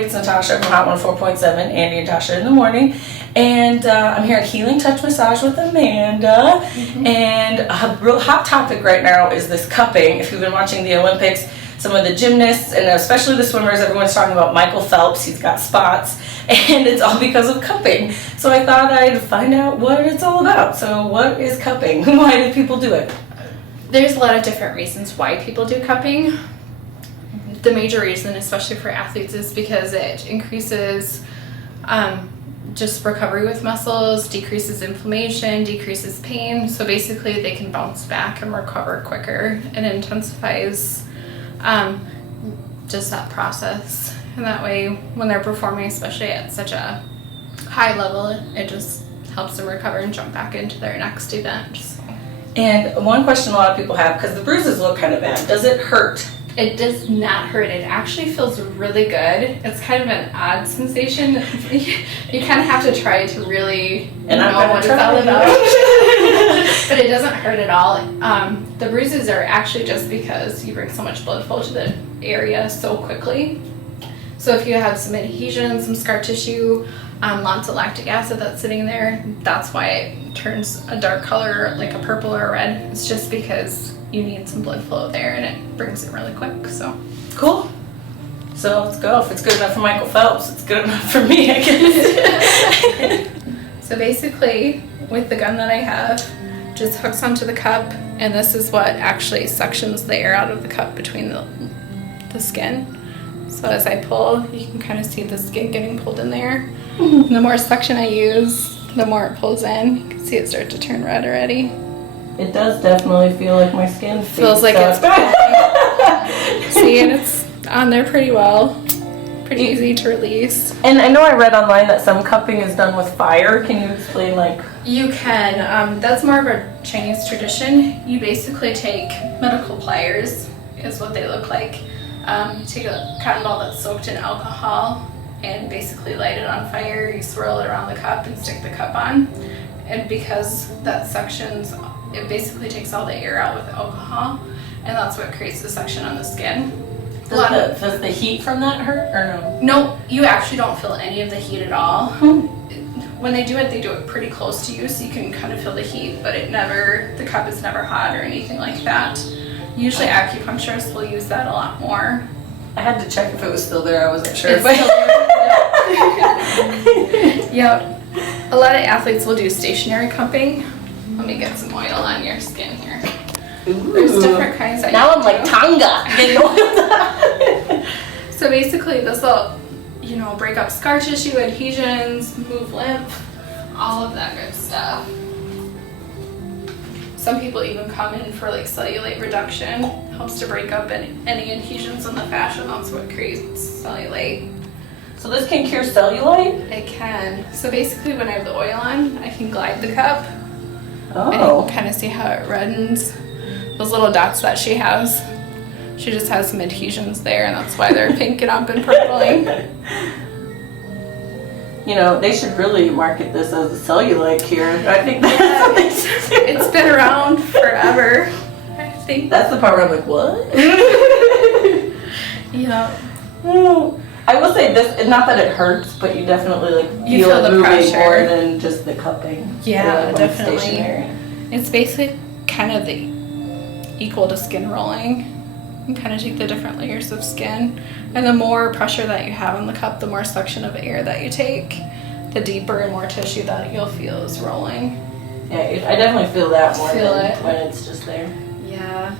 everybody. It's Natasha from Hot 104.7, Andy and Tasha in the morning. And I'm here at Healing Touch Massage with Amanda. And a real hot topic right now is this cupping. If you've been watching the Olympics, some of the gymnasts, and especially the swimmers, everyone's talking about Michael Phelps. He's got spots, and it's all because of cupping. So I thought I'd find out what it's all about. So what is cupping? Why do people do it? There's a lot of different reasons why people do cupping. The major reason, especially for athletes, is because it increases just recovery with muscles, decreases inflammation, decreases pain. So basically they can bounce back and recover quicker, and intensifies just that process. And that way, when they're performing, especially at such a high level, it just helps them recover and jump back into their next event. So. And one question a lot of people have, because the bruises look kind of bad, does it hurt? It does not hurt. It actually feels really good. It's kind of an odd sensation. You kind of have to try to really know what it's all about. But it doesn't hurt at all. The bruises are actually just because you bring so much blood flow to the area so quickly. So if you have some adhesion, some scar tissue, lots of lactic acid that's sitting there, that's why it turns a dark color, like a purple or a red. It's just because you need some blood flow there, and it brings it really quick. So cool. So let's go. If it's good enough for Michael Phelps, it's good enough for me, I guess. So basically, with the gun that I have, just hooks onto the cup, and this is what actually suctions the air out of the cup between the skin. So as I pull, you can kind of see the skin getting pulled in there. And the more suction I use, the more it pulls in. You can see it start to turn red already. It does definitely feel like my skin feels like it's see, and it's on there pretty well. Pretty easy to release. And I know I read online that some cupping is done with fire. Can you explain, like? You can. That's more of a Chinese tradition. You basically take medical pliers, is what they look like. You take a cotton ball that's soaked in alcohol and basically light it on fire. You swirl it around the cup and stick the cup on. And because that suctions, it basically takes all the air out with alcohol, and that's what creates the suction on the skin. Does the heat from that hurt, or no? No, you actually don't feel any of the heat at all. When they do it pretty close to you, so you can kind of feel the heat, but the cup is never hot or anything like that. Usually acupuncturists will use that a lot more. I had to check if it was still there. I wasn't sure. It's still there. Yep. A lot of athletes will do stationary cupping. Let me get some oil on your skin here. Ooh. There's different kinds that now you I'm like Tonga. Getting oiled. So basically this will, break up scar tissue, adhesions, move lymph, all of that good stuff. Some people even come in for like cellulite reduction. Helps to break up any adhesions on the fascia. That's what creates cellulite. So this can cure cellulite? It can. So basically when I have the oil on, I can glide the cup. Oh. And you can kind of see how it reddens. Those little dots that she has. She just has some adhesions there, and that's why they're pinking up and purpling. They should really market this as a cellulite cure. I think that's what they should do. It's been around forever, I think. That's the part where I'm like, what? Yeah. Oh. I will say this, not that it hurts, but you definitely You feel the moving pressure more than just the cupping. Yeah, when definitely. It's stationary. It's basically kind of equal to skin rolling. You kind of take the different layers of skin, and the more pressure that you have on the cup, the more suction of air that you take, the deeper and more tissue that you'll feel is rolling. Yeah, I definitely feel that more than when it's just there. Yeah.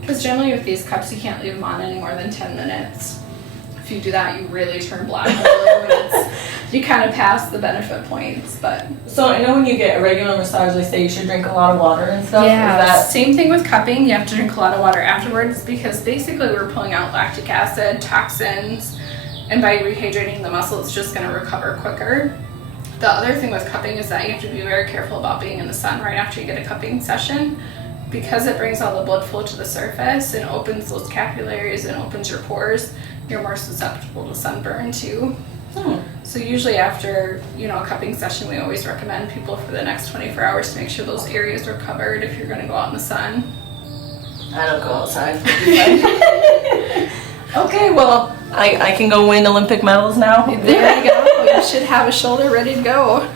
Because generally with these cups, you can't leave them on any more than 10 minutes. If you do that, you really turn black. You kind of pass the benefit points, but. So I know when you get a regular massage, they say you should drink a lot of water and stuff. Yeah, same thing with cupping. You have to drink a lot of water afterwards, because basically we're pulling out lactic acid, toxins, and by rehydrating the muscle, it's just going to recover quicker. The other thing with cupping is that you have to be very careful about being in the sun right after you get a cupping session, because it brings all the blood flow to the surface and opens those capillaries and opens your pores. You're more susceptible to sunburn too. So usually after, a cupping session, we always recommend people for the next 24 hours to make sure those areas are covered if you're going to go out in the sun. I don't go outside. Okay, well, I can go win Olympic medals now. There you go. You should have a shoulder ready to go.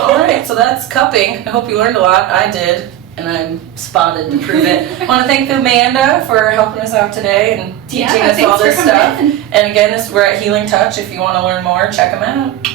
Alright, so that's cupping. I hope you learned a lot. I did, and I'm spotted to prove it. I want to thank Amanda for helping us out today and teaching us all this stuff. And again, we're at Healing Touch. If you want to learn more, check them out.